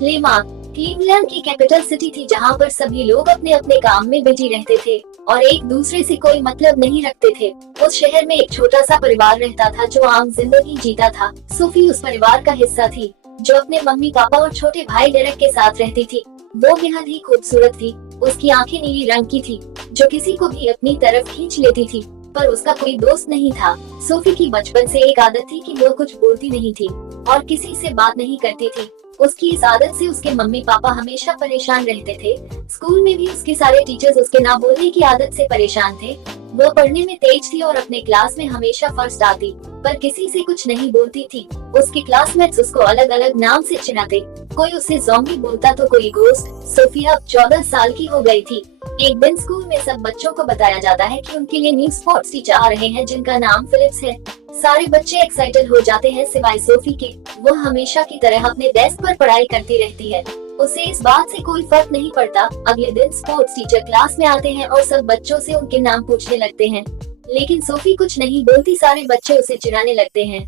Lamarck Cleveland की capital city थी जहाँ पर सभी लोग अपने अपने काम में बिजी रहते थे और एक दूसरे से कोई मतलब नहीं रखते थे। उस शहर में एक छोटा सा परिवार रहता था जो आम जिंदगी जीता था। सोफी उस परिवार का हिस्सा थी जो अपने मम्मी पापा और छोटे भाई डेरेक के साथ रहती थी। वो बेहद ही खूबसूरत थी। उसकी आंखें नीली रंग की थी जो किसी को भी अपनी तरफ खींच लेती थी, पर उसका कोई दोस्त नहीं था। सोफी की बचपन से एक आदत थी कि वो कुछ बोलती नहीं थी और किसी से बात नहीं करती थी। उसकी इस आदत से उसके मम्मी पापा हमेशा परेशान रहते थे। स्कूल में भी उसके सारे टीचर्स उसके ना बोलने की आदत से परेशान थे। वो पढ़ने में तेज थी और अपने क्लास में हमेशा फर्स्ट आती, पर किसी से कुछ नहीं बोलती थी। उसके क्लासमेट्स उसको अलग अलग नाम से चिढ़ाते। कोई उसे ज़ॉम्बी बोलता तो कोई गोस्ट। सोफी अब 14 साल की हो गई थी। एक दिन स्कूल में सब बच्चों को बताया जाता है कि उनके लिए न्यू स्पोर्ट्स टीचर आ रहे हैं जिनका नाम फिलिप्स है। सारे बच्चे एक्साइटेड हो जाते हैं सिवाय सोफी के। वो हमेशा की तरह अपने डेस्क पर पढ़ाई करती रहती है। उसे इस बात से कोई फर्क नहीं पड़ता। अगले दिन स्पोर्ट्स टीचर क्लास में आते हैं और सब बच्चों से उनके नाम पूछने लगते हैं, लेकिन सोफी कुछ नहीं बोलती। सारे बच्चे उसे चिढ़ाने लगते हैं,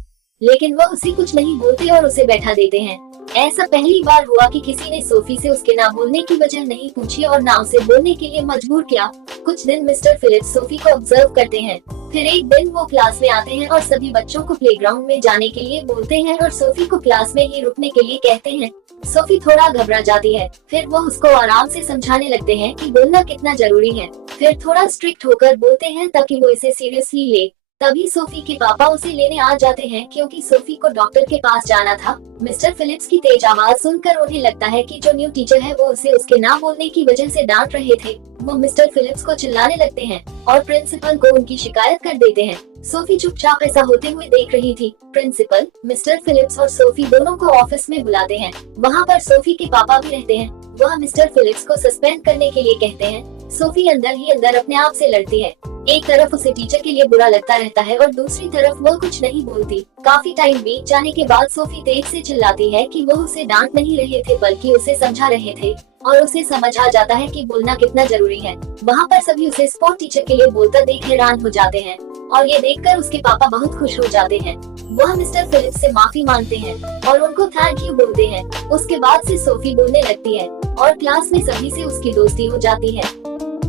लेकिन वो उसे कुछ नहीं बोलते और उसे बैठा देते हैं। ऐसा पहली बार हुआ कि किसी ने सोफी से उसके नाम बोलने की वजह नहीं पूछी और ना उसे बोलने के लिए मजबूर किया। कुछ दिन मिस्टर फिलिप्स सोफी को ऑब्जर्व करते हैं। फिर एक दिन वो क्लास में आते हैं और सभी बच्चों को प्लेग्राउंड में जाने के लिए बोलते हैं और सोफी को क्लास में ही रुकने के लिए कहते हैं। सोफी थोड़ा घबरा जाती है। फिर वो उसको आराम से समझाने लगते हैं कि बोलना कितना जरूरी है। फिर थोड़ा स्ट्रिक्ट होकर बोलते हैं ताकि वो इसे सीरियसली ले। तभी सोफी के पापा उसे लेने आ जाते हैं क्योंकि सोफी को डॉक्टर के पास जाना था। मिस्टर फिलिप्स की तेज आवाज सुनकर उन्हें लगता है कि जो न्यू टीचर है वो उसे उसके ना बोलने की वजह से डांट रहे थे। वो मिस्टर फिलिप्स को चिल्लाने लगते हैं और प्रिंसिपल को उनकी शिकायत कर देते हैं। सोफी चुपचाप ऐसा होते हुए देख रही थी। प्रिंसिपल मिस्टर फिलिप्स और सोफी दोनों को ऑफिस में बुलाते हैं। वहाँ पर सोफी के पापा भी रहते हैं। वह मिस्टर फिलिप्स को सस्पेंड करने के लिए कहते हैं। सोफी अंदर ही अंदर अपने आप से लड़ती है। एक तरफ उसे टीचर के लिए बुरा लगता रहता है और दूसरी तरफ वो कुछ नहीं बोलती। काफी टाइम बीत जाने के बाद सोफी तेज से चिल्लाती है कि वो उसे डांट नहीं रहे थे बल्कि उसे समझा रहे थे, और उसे समझ आ जाता है कि बोलना कितना जरूरी है। वहाँ पर सभी उसे स्पोर्ट टीचर के लिए बोलता देख हैरान हो जाते हैं और ये देखकर उसके पापा बहुत खुश हो जाते हैं। वह मिस्टर फिलिप्स से माफी मांगते हैं और उनको थैंक यू बोलते हैं। उसके बाद से सोफी बोलने लगती है और क्लास में सभी से उसकी दोस्ती हो जाती है।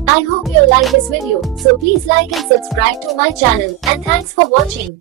I hope you like this video, so please like and subscribe to my channel, and thanks for watching.